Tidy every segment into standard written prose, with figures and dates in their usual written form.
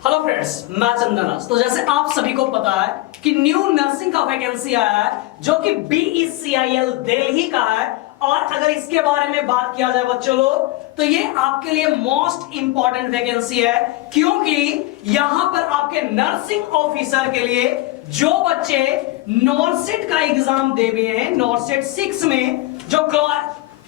Hello friends, मैं चंदन। तो जैसे आप सभी को पता है कि न्यू नर्सिंग का वैकेंसी आया है जो कि BECIL दिल्ली का है। और अगर इसके बारे में बात किया जाए बच्चों लोग, तो ये आपके लिए मोस्ट इंपॉर्टेंट वैकेंसी है, क्योंकि यहां पर आपके नर्सिंग ऑफिसर के लिए जो बच्चे नॉर्सेट का एग्जाम दे हुए हैं, नॉर्सेट 6 में जो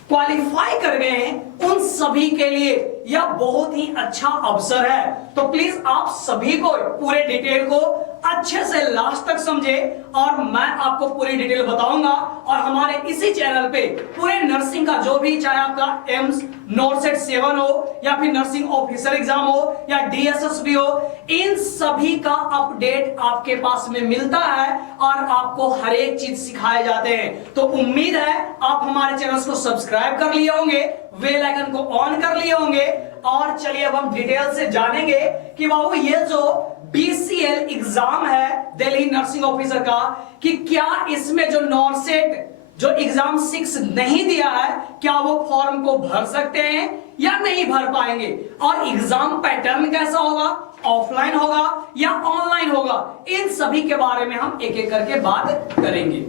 क्वालिफाई कर गए हैं, उन सभी के लिए यह बहुत ही अच्छा अवसर है। तो प्लीज आप सभी को पूरे डिटेल को अच्छे से लास्ट तक समझे और मैं आपको पूरी डिटेल बताऊंगा। और हमारे इसी चैनल पे पूरे नर्सिंग का जो भी, चाहे आपका एम्स नॉर्सेट 7 हो या फिर नर्सिंग ऑफिसर एग्जाम हो या DSSB हो, इन सभी का अपडेट आपके पास में मिलता है और आपको हर एक चीज सिखाए जाते हैं। तो उम्मीद है आप हमारे चैनल को सब्सक्राइब कर लिए होंगे, बेल आइकन को ऑन कर लिए होंगे। और चलिए अब हम डिटेल से जानेंगे कि बाबू ये जो BCL एग्जाम है दिल्ली नर्सिंग ऑफिसर का, कि क्या इसमें जो नॉर्सेट जो एग्जाम 6 नहीं दिया है, क्या वो फॉर्म को भर सकते हैं या नहीं भर पाएंगे, और एग्जाम पैटर्न कैसा होगा, ऑफलाइन होगा या ऑनलाइन होगा, इन सभी के बारे में हम एक एक करके बात करेंगे।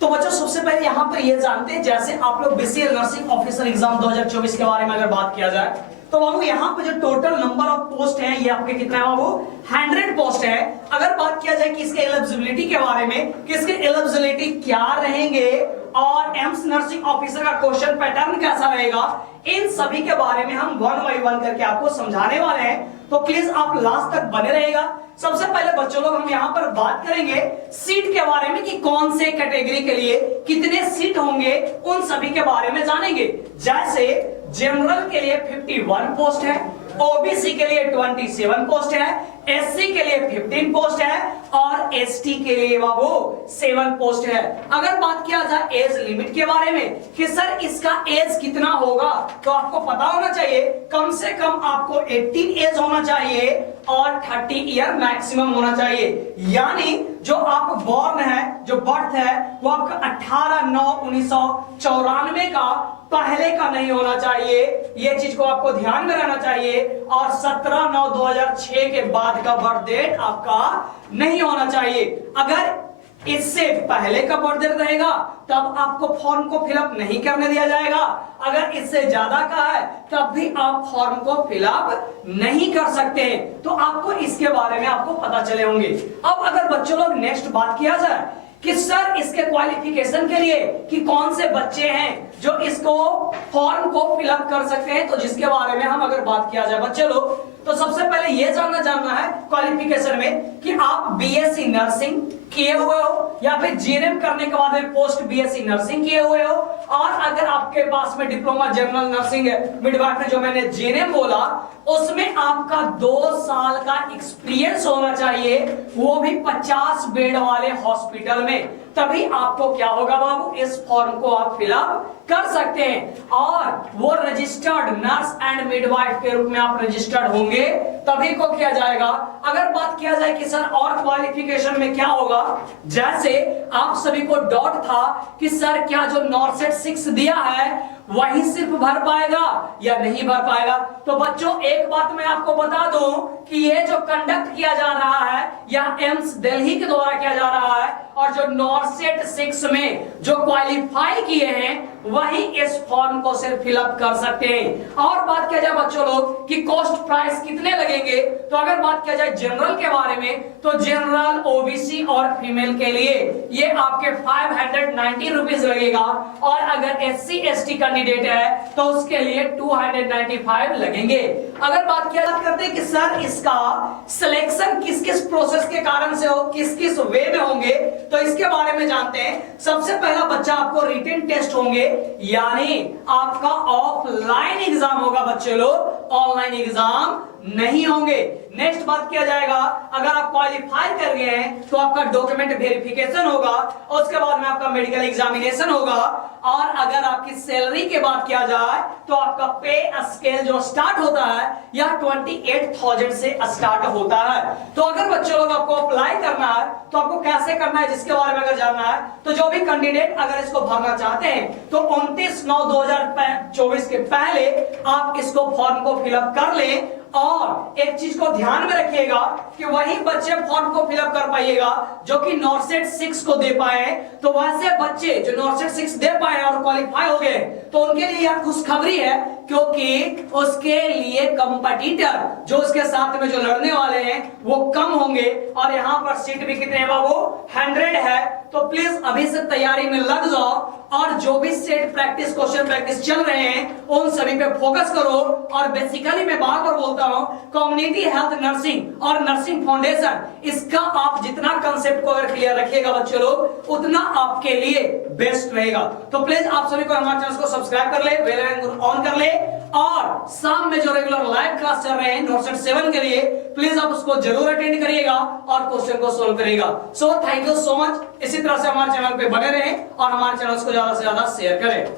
तो बच्चों सबसे पहले यहां पर ये जानते हैं, जैसे आप लोग BCL नर्सिंग ऑफिसर एग्जाम 2024 के बारे में अगर बात किया जाए, तो बाबू यहाँ पे जो टोटल नंबर ऑफ पोस्ट है ये आपके कितना है बाबू, 100 पोस्ट है। अगर बात किया जाए कि इसके एलिजिबिलिटी के बारे में, कि इसके एलिजिबिलिटी क्या रहेंगे और एम्स नर्सिंग ऑफिसर का क्वेश्चन पैटर्न कैसा रहेगा, इन सभी के बारे में हम 1 बाय 1 करके आपको समझाने वाले हैं। तो प्लीज आप लास्ट तक बने रहेगा। सबसे पहले बच्चों लोग हम यहाँ पर बात करेंगे सीट के बारे में, कि कौन से कैटेगरी के लिए कितने सीट होंगे, उन सभी के बारे में जानेंगे। जैसे जनरल के लिए 51 पोस्ट है, OBC के लिए 27 पोस्ट है, SC के लिए 15 पोस्ट है और ST के लिए बाबू 7 पोस्ट है। अगर बात किया जाए एज लिमिट के बारे में कि सर इसका एज कितना होगा, तो आपको पता होना चाहिए कम से कम आपको 18 एज होना चाहिए और 30 ईयर मैक्सिमम होना चाहिए। यानी जो आप बॉर्न है, जो बर्थ है, वो आपका 18/9/1994 का पहले का नहीं होना चाहिए, ये चीज को आपको ध्यान में रहना चाहिए। और 17/9/2006 के बाद का बर्थ डेट आपका नहीं होना चाहिए। अगर इससे पहले का बर्थ डेट रहेगा तब आपको फॉर्म को फिलअप नहीं करने दिया जाएगा। अगर इससे ज्यादा का है तब भी आप फॉर्म को फिलअप नहीं कर सकते हैं। तो आपको इसके बारे में आपको पता चले होंगे। अब अगर बच्चों लोग नेक्स्ट बात किया जाए कि सर इसके क्वालिफिकेशन के लिए कि कौन से बच्चे हैं जो इसको फॉर्म को फिलअप कर सकते हैं, तो जिसके बारे में हम अगर बात किया जाए बच्चे लोग, तो सबसे पहले यह जानना है क्वालिफिकेशन में कि आप BSc नर्सिंग किए हुए हो या फिर GNM करने के बाद पोस्ट BSc नर्सिंग किए हुए हो। और अगर आपके पास में डिप्लोमा जनरल नर्सिंग मिडवाइफरी जो मैंने GNM बोला, उसमें आपका 2 साल का एक्सपीरियंस होना चाहिए, वो भी 50 बेड वाले हॉस्पिटल में, तभी आपको क्या होगा बाबू, इस फॉर्म को आप फिलअप कर सकते हैं। और वो रजिस्टर्ड नर्स एंड मिडवाइफ के रूप में आप रजिस्टर्ड होंगे, तभी को किया जाएगा। अगर बात किया जाए कि सर और क्वालिफिकेशन में क्या होगा, जैसे आप सभी को डाउट था कि सर क्या जो नॉर्सेट 6 दिया है वही सिर्फ भर पाएगा या नहीं भर पाएगा, तो बच्चों एक बात मैं आपको बता दूं कि ये जो कंडक्ट किया जा रहा है या एम्स दिल्ली के द्वारा किया जा रहा है, और जो नॉर्सेट 6 में जो क्वालिफाई किए हैं वही इस फॉर्म को सिर्फ फिलअप कर सकते हैं। और बात किया जाए बच्चों लोग कि कॉस्ट प्राइस कितने लगेंगे, तो अगर बात किया जाए जनरल के बारे में, तो जनरल OBC और फीमेल के लिए ये आपके 590 रुपीज लगेगा। और अगर SC ST कैंडिडेट है तो उसके लिए 295 लगेंगे। अगर बात करते हैं कि सर इसका सिलेक्शन किस किस प्रोसेस के कारण से हो, किस किस वे में होंगे, तो इसके बारे में जानते हैं। सबसे पहला बच्चा आपको रिटन टेस्ट होंगे, यानी आपका ऑफलाइन एग्जाम होगा बच्चे लोग, ऑनलाइन एग्जाम नहीं होंगे। नेक्स्ट बात किया जाएगा, अगर आप क्वालिफाई कर गए हैं तो आपका डॉक्यूमेंट वेरिफिकेशन होगा, और उसके बाद में आपका मेडिकल एग्जामिनेशन होगा। और अगर आपकी सैलरी की बात किया जाए तो आपका पे स्केल जो स्टार्ट होता है यह 28,000 से स्टार्ट होता है। तो अगर बच्चों लोग आपको अप्लाई करना है तो आपको कैसे करना है, जिसके बारे में अगर जानना है, तो जो भी कैंडिडेट अगर इसको भरना चाहते हैं तो 29/9/2024 के पहले आप इसको फॉर्म को फिलअप कर लें। और एक चीज को ध्यान में रखिएगा कि वही बच्चे फॉर्म को फिलअप कर पाइएगा जो कि नॉर्सेट 6 को दे पाए। तो वैसे बच्चे जो नॉर्सेट 6 दे पाए और क्वालिफाई हो गए तो उनके लिए यह खुशखबरी है, क्योंकि उसके लिए कंपटीटर जो उसके साथ में जो लड़ने वाले हैं वो कम होंगे और यहाँ पर सीट भी कितने हैं बाबू, 100 है। तो प्लीज अभी से तैयारी में लग जाओ और जो भी सेट प्रैक्टिस क्वेश्चन प्रैक्टिस चल रहे हैं उन सभी पे फोकस करो। और बेसिकली मैं बार बार बोलता हूं, कम्युनिटी हेल्थ नर्सिंग और नर्सिंग फाउंडेशन, इसका आप जितना कंसेप्ट को अगर क्लियर रखिएगा बच्चे लोग, उतना आपके लिए बेस्ट रहेगा। तो प्लीज आप सभी को हमारे चैनल को सब्सक्राइब कर ले, बेल आइकन ऑन कर ले और शाम में जो रेगुलर लाइव क्लास चल रहे हैं नॉर्सेट 7 के लिए, प्लीज आप उसको जरूर अटेंड करिएगा और क्वेश्चन को सोल्व करिएगा। So thank you so much. इसी तरह से हमारे चैनल पे बने रहें और हमारे चैनल को ज्यादा से ज्यादा शेयर करें।